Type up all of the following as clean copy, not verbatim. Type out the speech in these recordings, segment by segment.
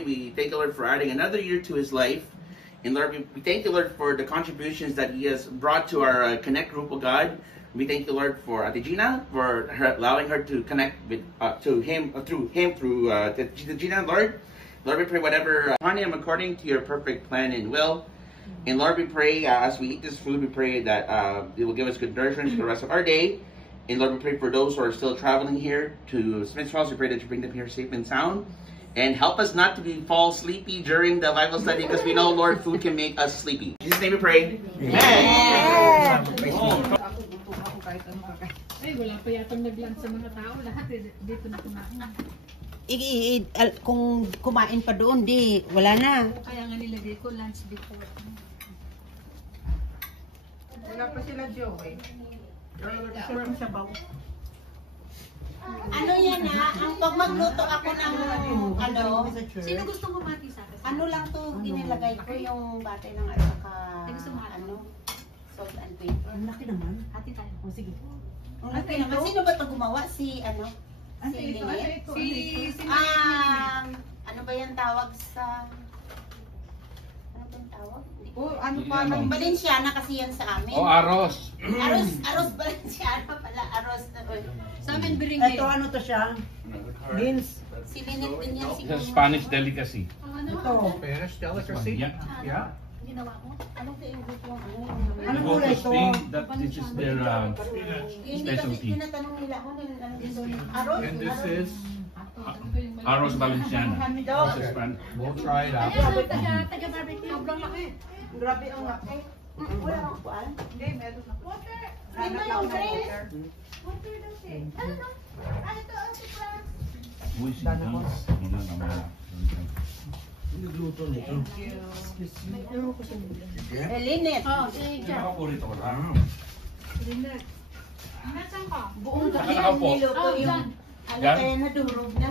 pray, we thank you, Lord, for adding another year to his life. And Lord, we thank you, Lord, for the contributions that he has brought to our Connect group, of God. We thank you, Lord, for Ate Gina, for allowing her to connect with through Gina, Lord. Lord, we pray whatever upon him according to your perfect plan and will. And Lord, we pray as we eat this food, we pray that it will give us good nourishment for the rest of our day. And Lord, we pray for those who are still traveling here to Smiths Falls. We pray that you bring them here safe and sound. And help us not to fall sleepy during the Bible study, because we know, Lord, food can make us sleepy. In Jesus' name we pray. Amen. Ay, wala pa yatang nag-lunch sa mga tao. Lahat dito na kumain. Kung kumain pa doon, di, wala na. Kaya nga nilagay ko lunch before. Wala pa sila Joey. Ano yan ha? Ang pag magluto ako ng ano, Sino gustong kumati sa akin? ano lang to, inilagay ko yung batay ng at saka ano, salt and pepper. Ang laki naman. Hati tayo. O sige. Ang laki naman. Sino ba ito gumawa? Si ano? Si Lynette? Ano ba yan tawag sa... Ano ba yung tawag? Oh, ano pa nang Valenciana kasi yan sa amin. Oh, arroz. Aros Valenciana pala. Aros na. Sa amin, biringge. ito ano to siya? Beans. Si Lynette din yan It's a siguro. Spanish delicacy. Ito. Spanish delicacy? Yeah. Yeah. Ginawa mo? Anong favorite mo? Ano You po go to ito? Spain, this is their Hindi kasi specialty. tinatanong nila ako Aros. And this is, Arroz Valenciana. This is Spanish. we'll try it out. Taga-barbecue. Sobrang laki. Grabe ang laki. Wala akong kuwan. Hindi, meron na. Water! Hindi ba yung drink? Water daw siya. Ano no? Ito ang surprise. Uy, si Dance. Yun lang naman. Nagluto nito. Lynette. Oh, sige. Nakaupo rito ko lang. Nasaan ka? Buong gabi Nakaupo. niluto Oh, yung... dyan. Ano Yan? kaya nadurog na?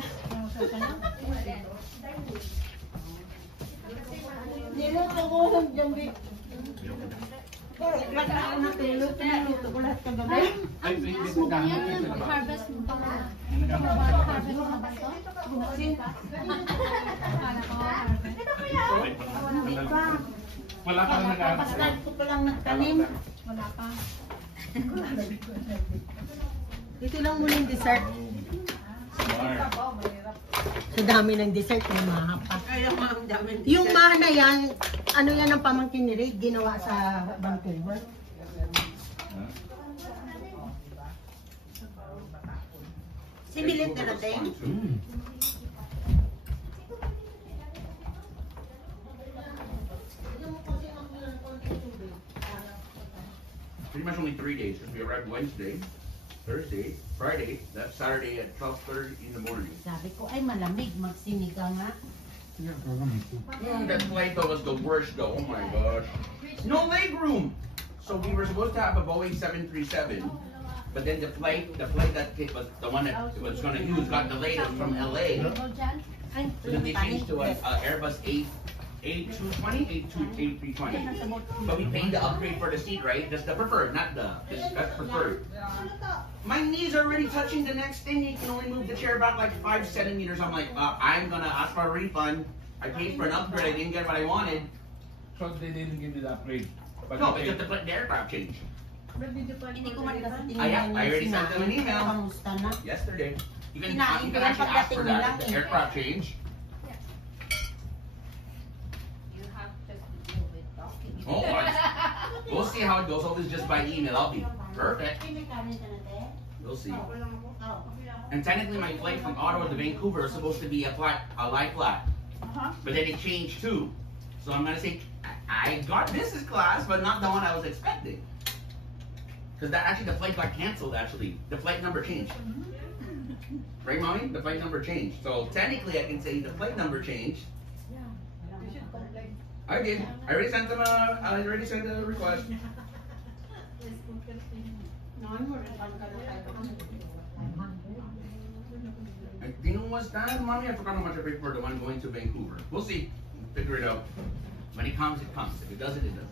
Niluto ko yung gabi. Lahat na ako natulog. Niluto ko lahat kagabi. Ay, Harvest mo pa na. Harvest mo na ba ito? Akala ko, harvest. Hindi pa. Wala pa rin nag-aaral. Kapasad ko pa lang nagtanim. Wala pa. Dito lang muna yung dessert. Smart. Sa dami ng dessert na mahapa. Kaya nga ang dami. Yung maha na yan, ano yan ang pamangkin ni Ray, ginawa sa Vancouver. Si Milit na natin. Pretty much only 3 days, because we arrived Wednesday, Thursday, Friday, that's Saturday at 12:30 in the morning. Sabi ko, ay malamig, magsinigang nga. That flight though was the worst though, oh my gosh. No leg room! So we were supposed to have a Boeing 737, but then the flight that was the one that was going to use got delayed from LA. So then they changed to an Airbus A220, A320. But we paid the upgrade for the seat, right? That's the preferred, not that's preferred. My knees are already touching the next thing. You can only move the chair back like 5 centimeters. I'm like, I'm gonna ask for a refund. I paid for an upgrade. I didn't get what I wanted. So they didn't give you the upgrade. But No, because the aircraft changed. Hindi ko man kasi I already sent them an email. Kamusta na? Yesterday. You can Kinain ko yan actually ask for pagdating that. lang The eh. aircraft change. Oh, we'll see how it goes. All this just by email. I'll be perfect. We'll see. And technically, my flight from Ottawa to Vancouver is supposed to be a lie flat. But then it changed too. So I'm gonna say I got business class, but not the one I was expecting. Because the flight got canceled. Actually, the flight number changed. Right, mommy? The flight number changed. So technically, I can say the flight number changed. I did. I already sent them a request. I think it was that, mommy. I forgot how much I paid for the one going to Vancouver. We'll see. Figure it out. When it comes, it comes. If it doesn't, it doesn't.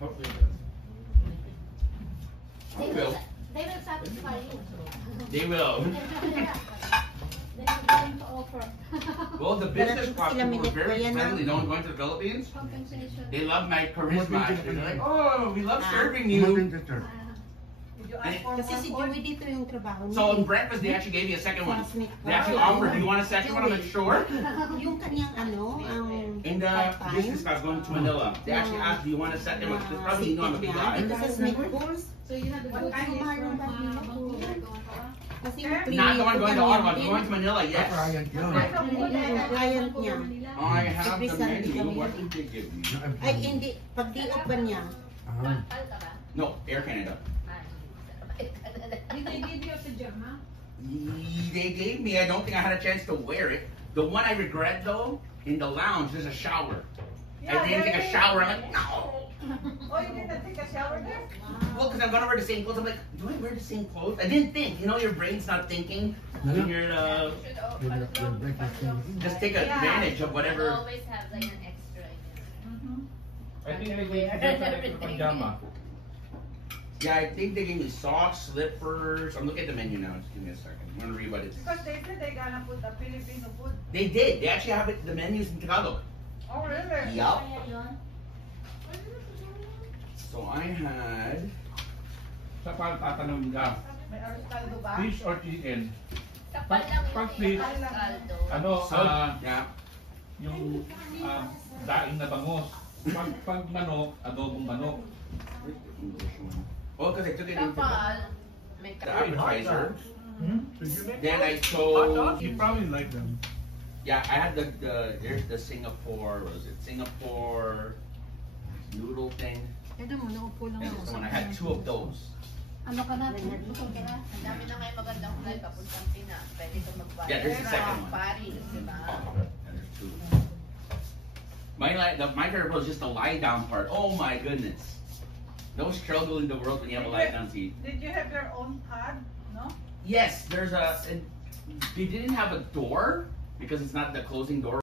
Hopefully it does. It will. They will satisfy you. They will. They will going to offer. Well, the business Darating class sila, people were minute very ko yan, friendly. ah. Don't going to the Philippines. Compensation. They love my charisma. They're like, oh, we love Ah. serving Kumain you. ka, sir. Did you ask for Kasi si more Joey dito yung trabaho niya. So on breakfast, they actually gave me a second one. Classmate ko. They actually offered, do you want a second one? I'm like, sure. Yung kanyang ano, ang In the part-time. business class going to Manila, they actually asked, do you want a second one? Because probably you know I'm a big guy. Ito sa Smith Falls. So you have to go Ang mahal ng Manila po. Kasi yung Not the one going to Ottawa, din. the going to Manila, yes. Client yun. Yung client niya. I have the Represent menu. kami. What did they give me? Ay, hindi. Pag di-open niya, Ah. No, Air Canada. Did they give you a pajama? They gave me, I don't think I had a chance to wear it. The one I regret though, in the lounge, there's a shower. I didn't take a shower. I'm like, no. Oh, you didn't take a shower there? Well, because I'm gonna wear the same clothes. I'm like, do I wear the same clothes? I didn't think. You know, your brain's not thinking. When you're Yung breakfast thing. just take advantage of whatever. Always have like an extra. I think they gave an extra pajama. Yeah, I think they gave me socks, slippers. I'm looking at the menu now. Just give me a second. I'm gonna read what it Because says. they said they're gonna put the Filipino food. They did. They actually have it. The menus in Tagalog. Oh, really? Yup. So I had. Sa tatanong ka, May arrestado ba? fish or chicken? Kapal lang Pag yung fish, kaldo. ano, So, yeah. yung daing na bangos. Pag manok, adobong manok. Where's the English one? Oh, because I took it into Kapal. May the kapal. appetizer. Did you make Then I hot chose. dogs? You probably like them. Yeah, I had the there's the Singapore. What was it? Singapore noodle thing. Ito mo, naupo lang And ako this sa one, I had two of those. Ano ka na? Busog ka na? Ang dami na ngayon magandang flight papuntang Pinas. Pwede ka mag-Paris. Yeah, there's the second one. Paris, di ba? And there's two. My favorite was just the lie down part. Oh my goodness. No struggle in the world when you have a lie down seat. Did you have your own pad? No? Yes, there's a. They didn't have a door because it's not the closing door.